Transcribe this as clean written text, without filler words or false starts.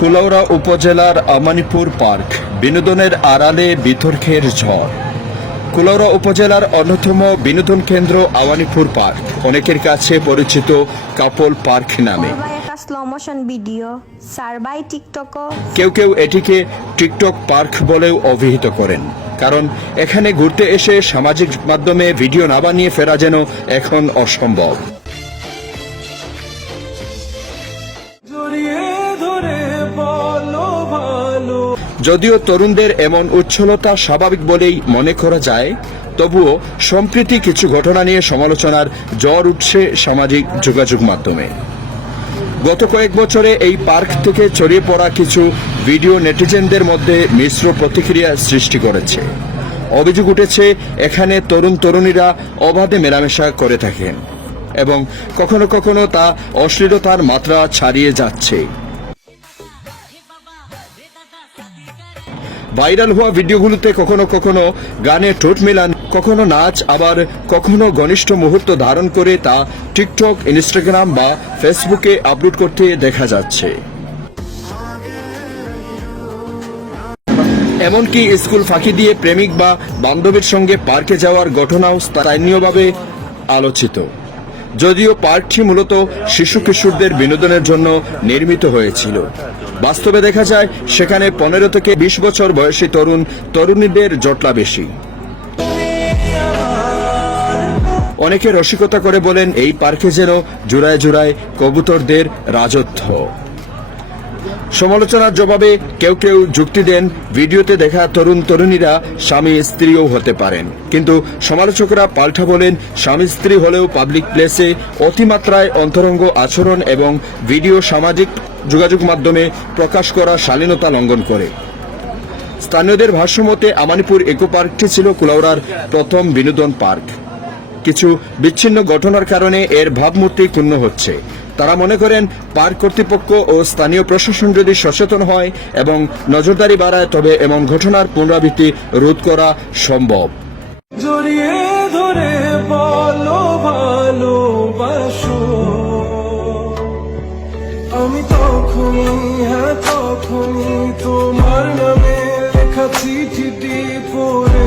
কুলাউড়া উপজেলার আমানিপুর পার্ক, বিনোদনের আড়ালে বিতর্কের ঝড়। কুলাউড়া উপজেলার অন্যতম বিনোদন কেন্দ্র আমানিপুর পার্ক, অনেকের কাছে পরিচিত কাপল পার্ক নামে। কেউ কেউ এটিকে টিকটক পার্ক বলেও অভিহিত করেন, কারণ এখানে ঘুরতে এসে সামাজিক মাধ্যমে ভিডিও না বানিয়ে ফেরা যেন এখন অসম্ভব। যদিও তরুণদের এমন উচ্ছলতা স্বাভাবিক বলেই মনে করা যায়, তবুও সম্প্রতি কিছু ঘটনা নিয়ে সমালোচনার ঝড় উঠছে সামাজিক যোগাযোগ মাধ্যমে। গত কয়েক বছরে এই পার্ক থেকে ছড়িয়ে পড়া কিছু ভিডিও নেটিজেনদের মধ্যে মিশ্র প্রতিক্রিয়া সৃষ্টি করেছে। অভিযোগ উঠেছে, এখানে তরুণ তরুণীরা অবাধে মেলামেশা করে থাকেন এবং কখনো কখনো তা অশ্লীলতার মাত্রা ছাড়িয়ে যাচ্ছে। ভাইরাল হওয়া ভিডিওগুলোতে কখনো কখনো গানে ঠোঁট মেলান, কখনো নাচ, আবার কখনো ঘনিষ্ঠ মুহূর্ত ধারণ করে তা টিকটক, ইনস্টাগ্রাম বা ফেসবুকে আপলোড করতে দেখা যাচ্ছে। এমনকি স্কুল ফাঁকি দিয়ে প্রেমিক বা বান্ধবীর সঙ্গে পার্কে যাওয়ার ঘটনাও স্থানীয়ভাবে আলোচিত। যদিও পার্কটি মূলত শিশু কিশোরদের বিনোদনের জন্য নির্মিত হয়েছিল, বাস্তবে দেখা যায় সেখানে 15 থেকে 20 বছর বয়সী তরুণ তরুণীদের জটলা বেশি। অনেকে রসিকতা করে বলেন, এই পার্কে যেন জোড়ায় জোড়ায় কবুতরদের রাজত্ব। সমালোচনার জবাবে কেউ কেউ যুক্তি দেন, ভিডিওতে দেখা তরুণ তরুণীরা স্বামী স্ত্রীও হতে পারেন, কিন্তু সমালোচকরা পাল্টা বলেন, স্বামী স্ত্রী হলেও পাবলিক প্লেসে অতিমাত্রায় অন্তরঙ্গ আচরণ এবং ভিডিও সামাজিক যোগাযোগ মাধ্যমে প্রকাশ করা শালীনতা লঙ্ঘন করে। স্থানীয়দের ভাষ্যমতে আমানিপুর ইকো পার্কটি ছিল কুলাউড়ার প্রথম বিনোদন পার্ক। কিছু বিচ্ছিন্ন ঘটনার কারণে এর ভাবমূর্তি ক্ষুণ্ণ হচ্ছে। তারা মনে করেন, পার্ক কর্তৃপক্ষ ও স্থানীয় প্রশাসন যদি সচেতন হয় এবং নজরদারি বাড়ায়, তবে এমন ঘটনার পুনরাবৃত্তি রোধ করা সম্ভব। জড়িয়ে ধরে বলো ভালোবাসো, আমি তখনই তখনই তোমার নামে লেখা চিঠিটি পড়ে